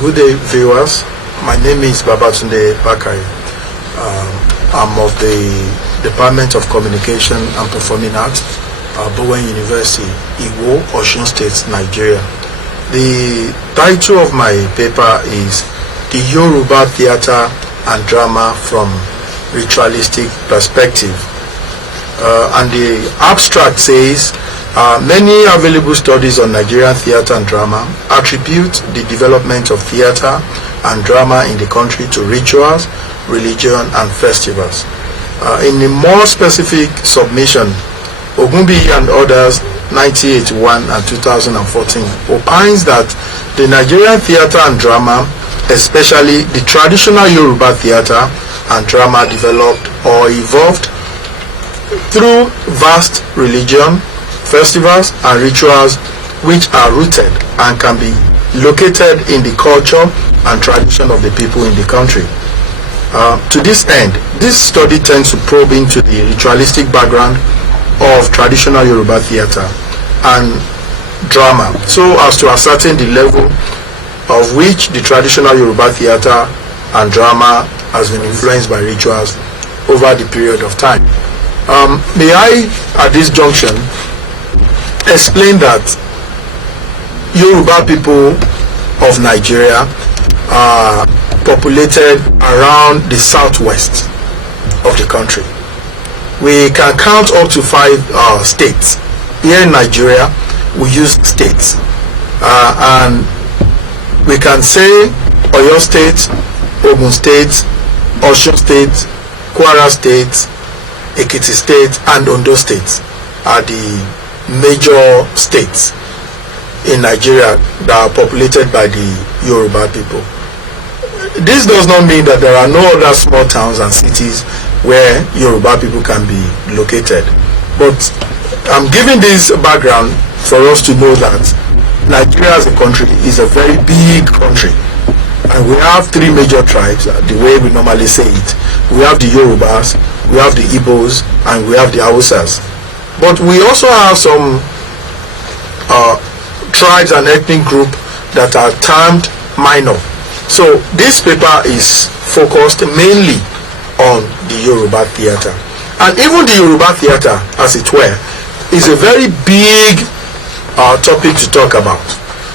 Good day, viewers. My name is Tunde Bakare. I'm of the Department of Communication and Performing Arts, Bowen University, Iwo, Osun State, Nigeria. The title of my paper is The Yoruba Theatre and Drama from Ritualistic Perspective. And the abstract says, many available studies on Nigerian theatre and drama attribute the development of theatre and drama in the country to rituals, religion, and festivals. In a more specific submission, Ogumbi and others, 1981 and 2014, opines that the Nigerian theatre and drama, especially the traditional Yoruba theatre and drama, developed or evolved through vast religion, festivals and rituals which are rooted and can be located in the culture and tradition of the people in the country. To this end, this study tends to probe into the ritualistic background of traditional Yoruba theatre and drama, so as to ascertain the level of which the traditional Yoruba theatre and drama has been influenced by rituals over the period of time. May I, at this junction, explain that Yoruba people of Nigeria are populated around the southwest of the country. We can count up to 5 states. Here in Nigeria, we use states. And we can say Oyo State, Ogun State, Osun State, Kwara State, Ekiti State, and Ondo State are the major states in Nigeria that are populated by the Yoruba people. This does not mean that there are no other small towns and cities where Yoruba people can be located, but I'm giving this background for us to know that Nigeria as a country is a very big country, and we have 3 major tribes, the way we normally say it. We have the Yorubas, we have the Igbos, and we have the Hausas. But we also have some tribes and ethnic group that are termed minor. So this paper is focused mainly on the Yoruba theatre. And even the Yoruba theatre, as it were, is a very big topic to talk about.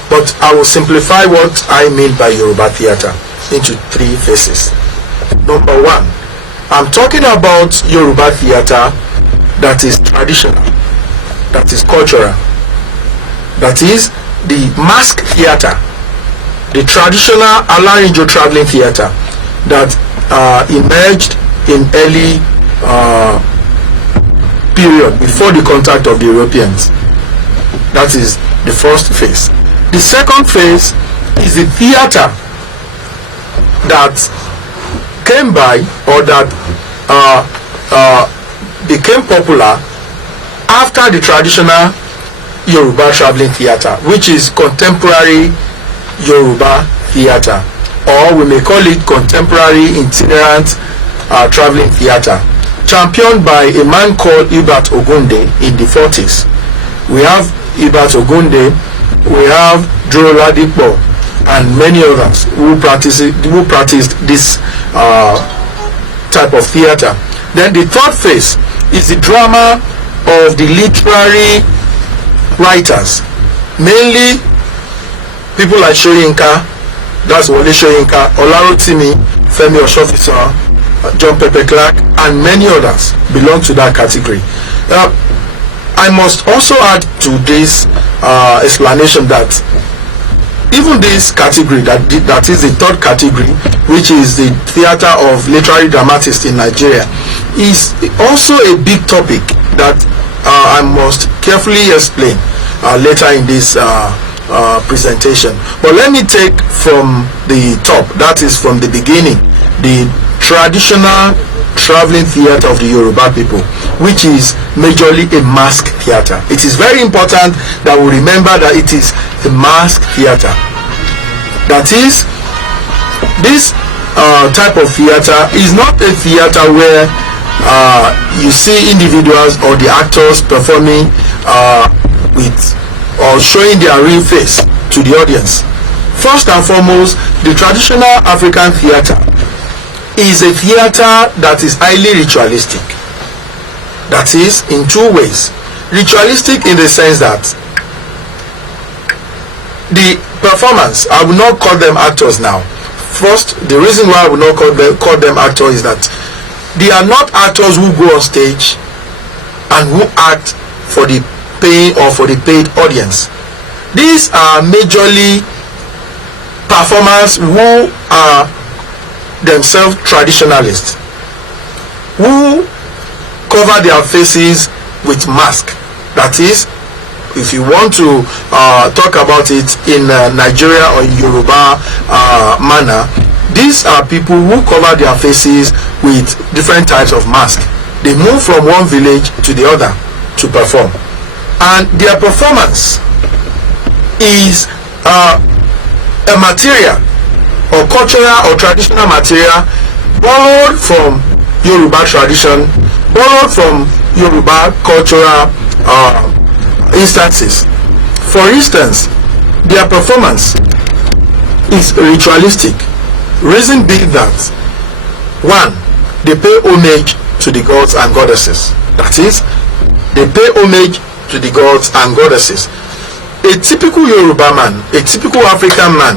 But I will simplify what I mean by Yoruba theatre into 3 phases. Number 1, I'm talking about Yoruba theatre that is traditional, that is cultural, that is the mask theatre, the traditional Alarinjo traveling theatre that emerged in early period before the contact of the Europeans. That is the first phase. The second phase is the theatre that came by, or that became popular after the traditional Yoruba traveling theatre, which is contemporary Yoruba theatre, or we may call it contemporary itinerant traveling theatre, championed by a man called Ibert Ogunde in the 40s. We have Ibert Ogunde, we have Duro Ladipo, and many others who practiced this type of theatre. Then the third phase is the drama of the literary writers, mainly people like Soyinka, that's Wole Soyinka, Olarotimi, Femi Osofisa, John Pepe Clark, and many others belong to that category. I must also add to this explanation that even this category, that is the third category, which is the theatre of literary dramatists in Nigeria, is also a big topic that I must carefully explain later in this presentation. But let me take from the top, that is from the beginning, the traditional traveling theatre of the Yoruba people, which is majorly a mask theatre. It is very important that we remember that it is a mask theatre. That is, this type of theatre is not a theatre where you see individuals or the actors performing with or showing their real face to the audience. First and foremost, the traditional African theatre is a theatre that is highly ritualistic. That is, in two ways. Ritualistic in the sense that the performance, I will not call them actors now. First, the reason why I will not call them actors is that they are not actors who go on stage and who act for the paying or for the paid audience. These are majorly performers who are themselves traditionalists, who cover their faces with mask. That is, if you want to talk about it in Nigeria or Yoruba manner, these are people who cover their faces with different types of masks. They move from one village to the other to perform, and their performance is a material or cultural or traditional material borrowed from Yoruba tradition, borrowed from Yoruba cultural instances. For instance, their performance is ritualistic. Reason being that, one, they pay homage to the gods and goddesses. That is, they pay homage to the gods and goddesses. A typical Yoruba man, a typical African man,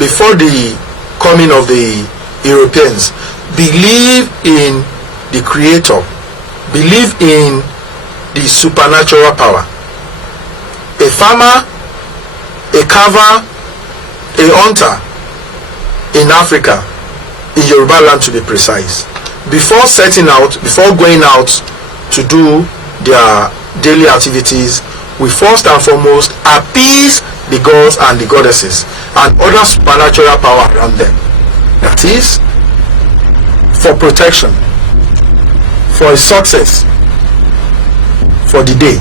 before the coming of the Europeans, believe in the creator, believe in the supernatural power. A farmer, a carver, a hunter in Africa, in Yoruba land to be precise, before setting out, before going out to do their daily activities, we first and foremost appease the gods and the goddesses and other supernatural power around them. That is, for protection, for a success, for the day,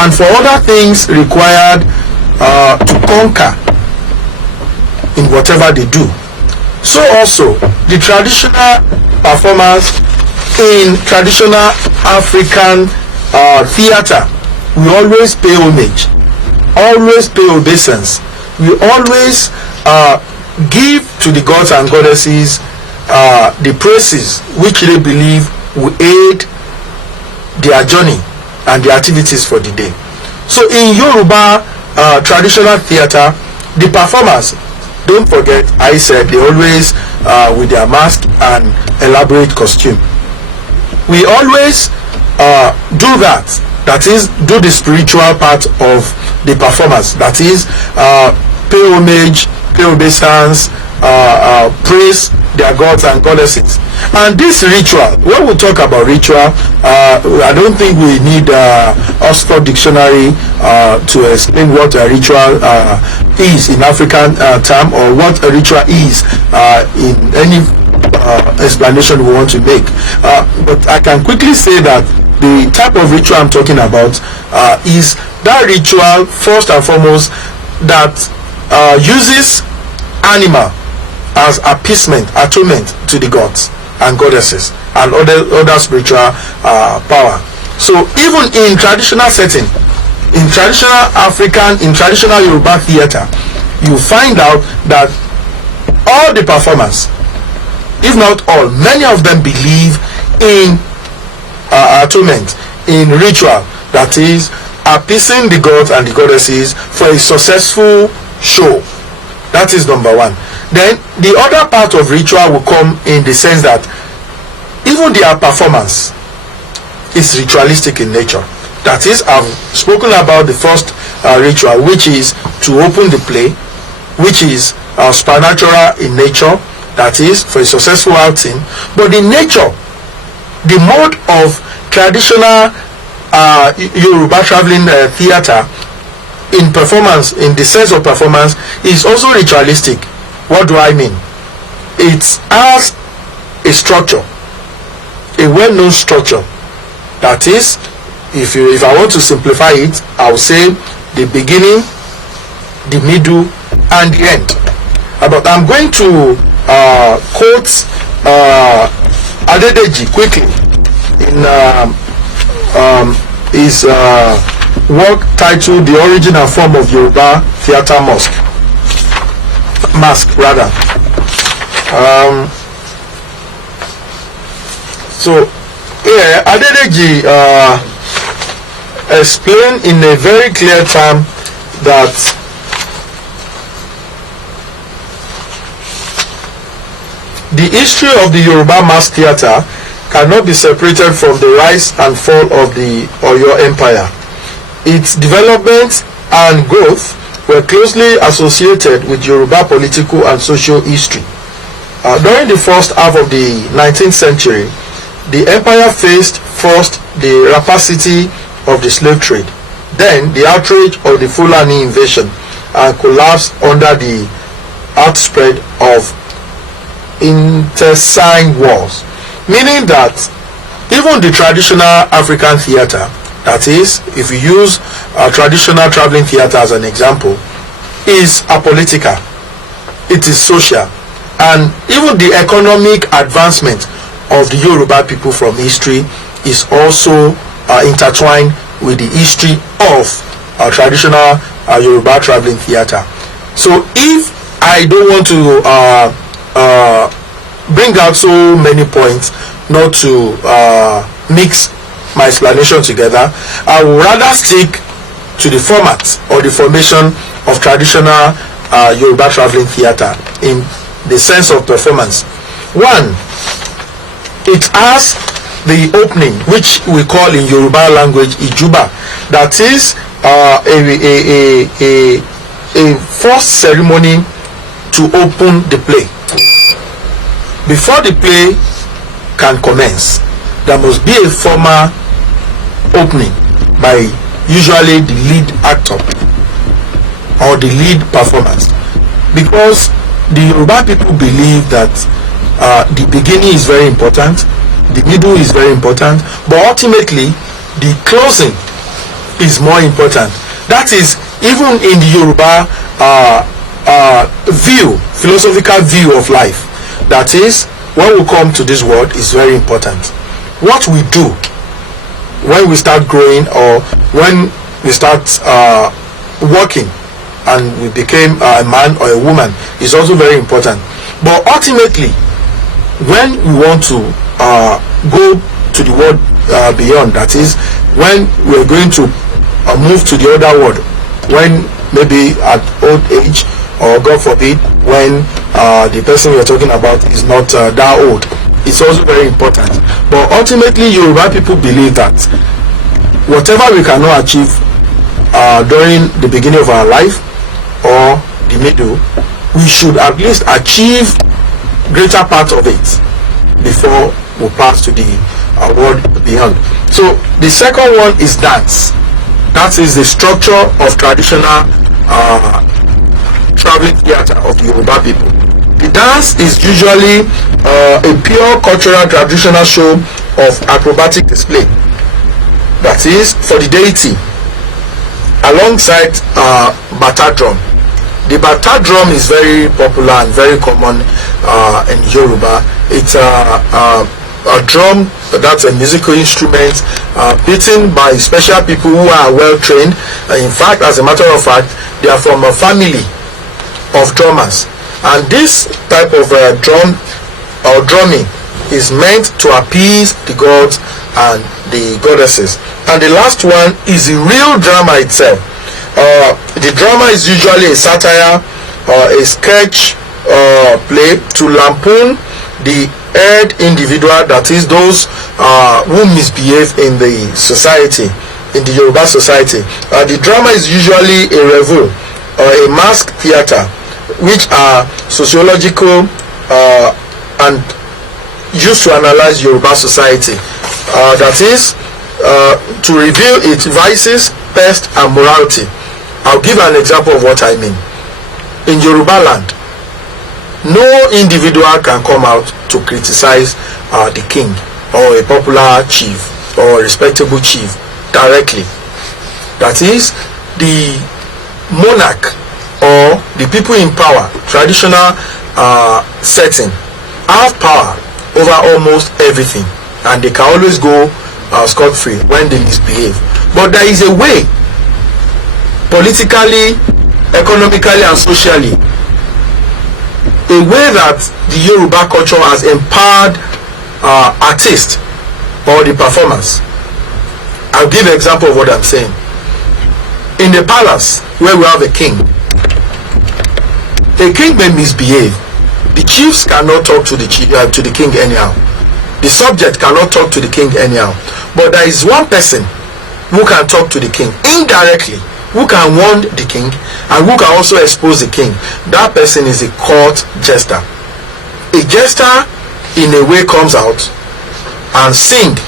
and for other things required to conquer in whatever they do. So also, the traditional performers in traditional African theatre, we always pay homage, always pay obeisance. We always give to the gods and goddesses the praises which they believe will aid their journey and their activities for the day. So in Yoruba traditional theatre, the performers, don't forget, I said they always with their mask and elaborate costume. We always do that. That is, do the spiritual part of the performance. That is, pay homage, pay obeisance, praise their gods and goddesses. And this ritual, when we talk about ritual, I don't think we need Oxford Dictionary to explain what a ritual is in African term, or what a ritual is in any explanation we want to make. But I can quickly say that the type of ritual I'm talking about is that ritual, first and foremost, that uses animal as appeasement, atonement to the gods and goddesses and other spiritual power. So even in traditional setting, in traditional African, in traditional Yoruba theatre, you find out that all the performers, if not all, many of them believe in atonement, in ritual, that is, appeasing the gods and the goddesses for a successful show. That is number one. Then the other part of ritual will come in the sense that even their performance is ritualistic in nature. That is, I've spoken about the first ritual, which is to open the play, which is supernatural in nature, that is, for a successful outing. But the nature, the mode of traditional Yoruba traveling theatre in performance, in the sense of performance, is also ritualistic. What do I mean? It has a structure, a well-known structure. That is, if I want to simplify it, I will say the beginning, the middle, and the end. But I'm going to quote Adedeji quickly in his work titled "The Origin and Form of Yoruba Theatre Masque." mask rather. So here Adedeji explained in a very clear term that the history of the Yoruba mass theatre cannot be separated from the rise and fall of the Oyo Empire. Its development and growth were closely associated with Yoruba political and social history. During the first half of the 19th century, the empire faced first the rapacity of the slave trade, then the outrage of the Fulani invasion, and collapsed under the outspread of intestine wars, meaning that even the traditional African theatre, that is, if you use traditional traveling theatre as an example, is apolitical, it is social, and even the economic advancement of the Yoruba people from history is also intertwined with the history of traditional Yoruba traveling theatre. So if I don't want to bring out so many points, not to mix my explanation together, I would rather stick to the format or the formation of traditional Yoruba traveling theatre in the sense of performance. One, it has the opening, which we call in Yoruba language Ijuba, that is a first ceremony to open the play. Before the play can commence, there must be a formal opening by usually the lead actor or the lead performance, because the Yoruba people believe that the beginning is very important, the middle is very important, but ultimately the closing is more important. That is, even in the Yoruba philosophical view of life, that is, when we come to this world is very important. What we do when we start growing, or when we start working and we became a man or a woman, is also very important. But ultimately, when we want to go to the world beyond, that is, when we're going to move to the other world, when maybe at old age, or God forbid, when the person we're talking about is not that old, it's also very important. But ultimately, Yoruba people believe that whatever we cannot achieve during the beginning of our life or the middle, we should at least achieve greater part of it before we pass to the world beyond. So the second one is dance. That is the structure of traditional traveling theatre of the Yoruba people. The dance is usually a pure cultural traditional show of acrobatic display, that is, for the deity, alongside bata drum. The bata drum is very popular and very common in Yoruba. It's a drum, that's a musical instrument beaten by special people who are well trained. In fact, as a matter of fact, they are from a family of drummers, and this type of drum or drumming is meant to appease the gods and the goddesses. And the last one is the real drama itself. The drama is usually a satire or a sketch play to lampoon the head individual, that is, those who misbehave in the society, in the Yoruba society. The drama is usually a revue or a mask theatre, which are sociological and used to analyze Yoruba society. That is, to reveal its vices, pest, and morality. I'll give an example of what I mean. In Yoruba land, no individual can come out to criticize the king or a popular chief or a respectable chief directly. That is, the monarch or the people in power, traditional setting, have power over almost everything, and they can always go scot-free when they misbehave. But there is a way, politically, economically, and socially, a way that the Yoruba culture has empowered artists or the performers. I'll give an example of what I'm saying. In the palace where we have a king may misbehave. The chiefs cannot talk to the king anyhow. The subject cannot talk to the king anyhow. But there is one person who can talk to the king indirectly, who can warn the king, and who can also expose the king. That person is a court jester. A jester in a way comes out and sing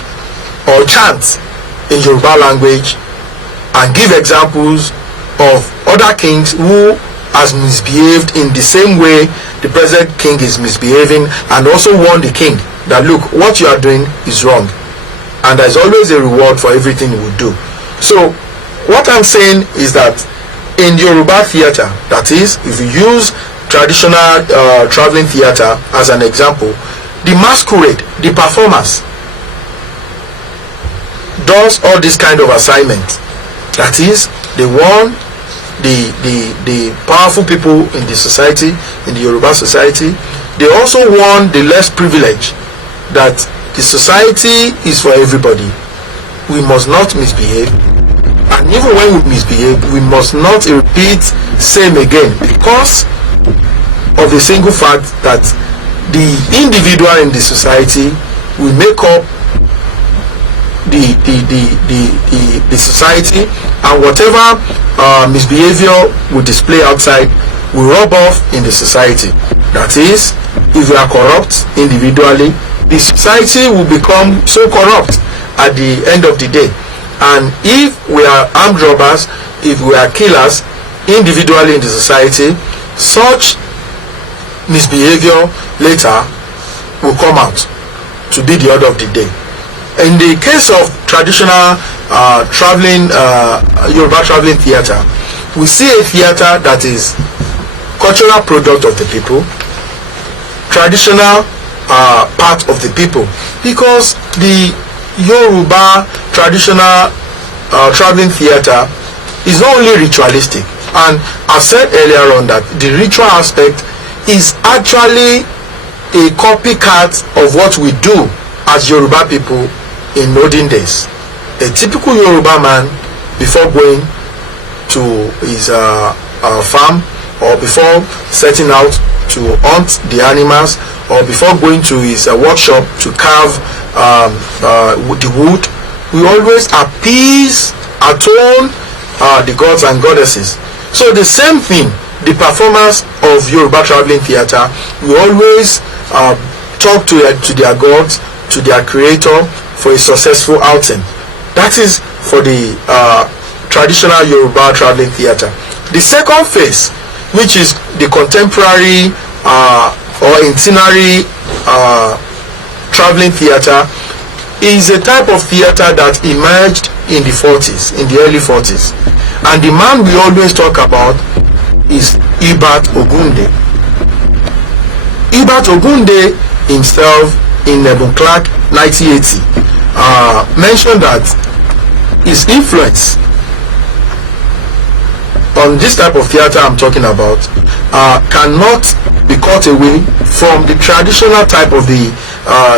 or chant in Yoruba language and give examples of other kings who has misbehaved in the same way the present king is misbehaving, and also warn the king that, look, what you are doing is wrong, and there's always a reward for everything you will do. So what I'm saying is that in Yoruba theater, that is, if you use traditional traveling theater as an example, the masquerade, the performers, does all this kind of assignment. That is, they warn the powerful people in the society, in the Yoruba society. They also warn the less privileged that the society is for everybody. We must not misbehave, and even when we misbehave, we must not repeat same again, because of the single fact that the individual in the society will make up the society, and whatever misbehavior we display outside will rub off in the society. That is, if we are corrupt individually, the society will become so corrupt at the end of the day. And if we are armed robbers, if we are killers individually in the society, such misbehavior later will come out to be the order of the day. In the case of traditional Yoruba traveling theater, we see a theater that is cultural product of the people, traditional part of the people, because the Yoruba traditional traveling theater is not only ritualistic, and I said earlier on that the ritual aspect is actually a copycat of what we do as Yoruba people in olden days. A typical Yoruba man, before going to his farm, or before setting out to hunt the animals, or before going to his workshop to carve the wood, we always appease, atone the gods and goddesses. So the same thing, the performers of Yoruba traveling theater, we always talk to their gods, to their creator, for a successful outing. That is for the traditional Yoruba traveling theater. The second phase, which is the contemporary or itinerary traveling theater, is a type of theater that emerged in the 40s, in the early 40s. And the man we always talk about is Ibert Ogunde. Ibert Ogunde himself, in Nebun Clark 1980, mentioned that his influence on this type of theater I'm talking about cannot be cut away from the traditional type of the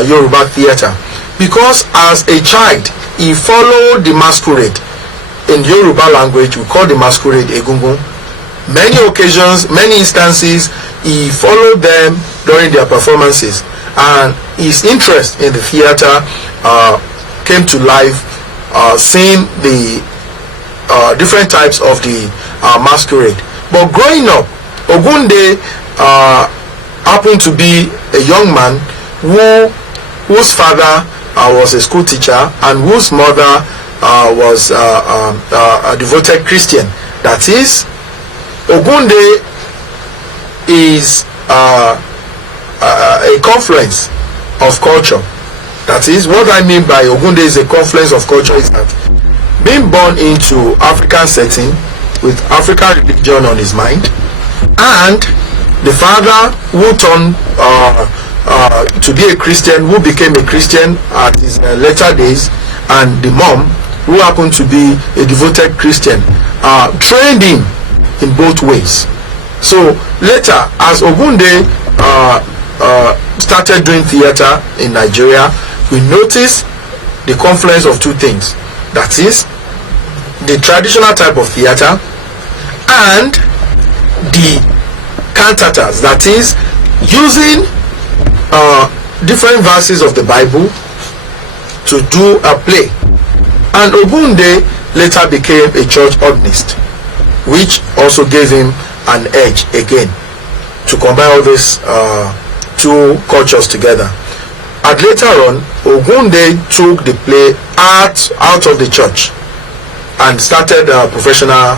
Yoruba theater, because as a child he followed the masquerade. In Yoruba language we call the masquerade Egungun. Many occasions, many instances, he followed them during their performances, and his interest in the theater came to life, seeing the different types of the masquerade. But growing up, Ogunde happened to be a young man whose father was a school teacher, and whose mother was a devoted Christian. That is, Ogunde is a confluence of culture. That is, what I mean by Ogunde is a confluence of culture is that being born into African setting with African religion on his mind, and the father who turned to be a Christian, who became a Christian at his later days, and the mom who happened to be a devoted Christian, trained him in both ways. So later, as Ogunde started doing theater in Nigeria, we notice the confluence of two things. That is the traditional type of theater and the cantatas, that is using different verses of the Bible to do a play. And Ogunde later became a church organist, which also gave him an edge again to combine all these two cultures together. And later on, Ogunde took the play out of the church and started professional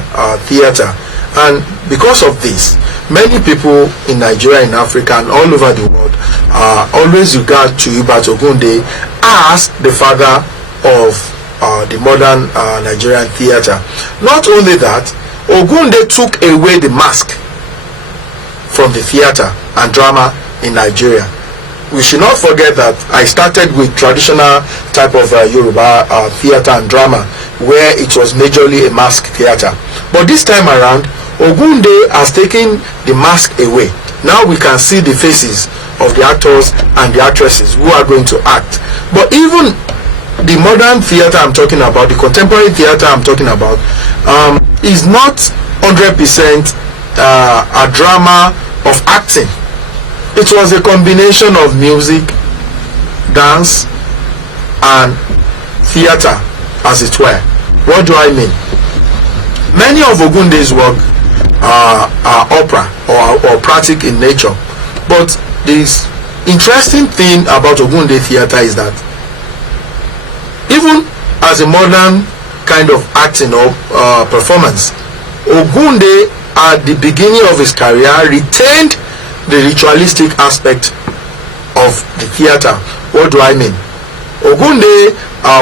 theater. And because of this, many people in Nigeria, in Africa, and all over the world always regard to Hubert Ogunde as the father of the modern Nigerian theater. Not only that, Ogunde took away the mask from the theater and drama in Nigeria. We should not forget that I started with traditional type of Yoruba theater and drama, where it was majorly a mask theater. But this time around, Ogunde has taken the mask away. Now we can see the faces of the actors and the actresses who are going to act. But even the modern theater I'm talking about, the contemporary theater I'm talking about, is not 100% a drama of acting. It was a combination of music, dance, and theater, as it were. What do I mean? Many of Ogunde's work are opera or operatic in nature, but this interesting thing about Ogunde theater is that even as a modern kind of acting or performance, Ogunde at the beginning of his career retained the ritualistic aspect of the theater. What do I mean? Ogunde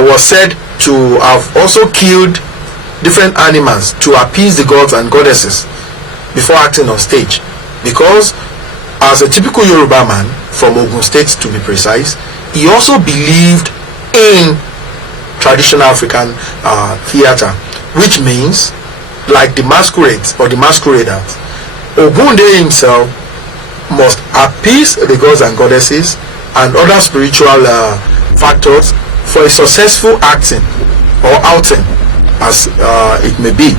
was said to have also killed different animals to appease the gods and goddesses before acting on stage, because as a typical Yoruba man from Ogun State, to be precise, he also believed in traditional African theater, which means, like the masquerades or the masqueraders, Ogunde himself must appease the gods and goddesses and other spiritual factors for a successful acting or outing, as it may be.